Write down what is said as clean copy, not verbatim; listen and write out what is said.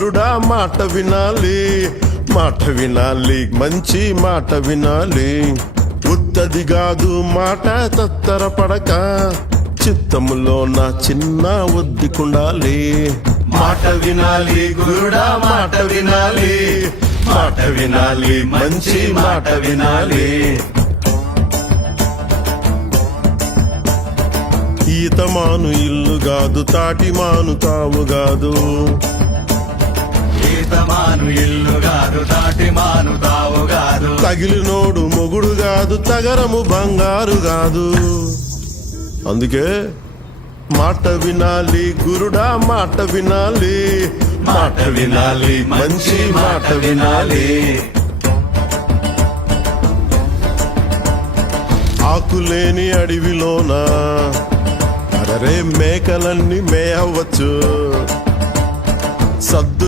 గురుడా మాట వినాలి, మాట వినాలి, మంచి మాట వినాలి. ఉత్తది కాదు మాట తత్తరపడక, చిత్తములో నా చిన్న ఒద్దికుండాలి. మాట వినాలి గురుడా మాట వినాలి, మాట వినాలి, మంచి మాట వినాలి. ఈతమాను ఇల్లు కాదు, తాటిమాను తావు కాదు. ఈతమాను ఇల్లు కాదు, తాటిమాను తావు కాదు. తగిలినోడు మొగుడు కాదు, తగరము బంగారు కాదు. అందుకే మాట వినాలి గురుడా మాట వినాలి, మాట వినాలి, మంచి మాట వినాలి. ఆకులేని అడవిలోన అరే మేకలన్నీ మేయవచ్చు. సద్దు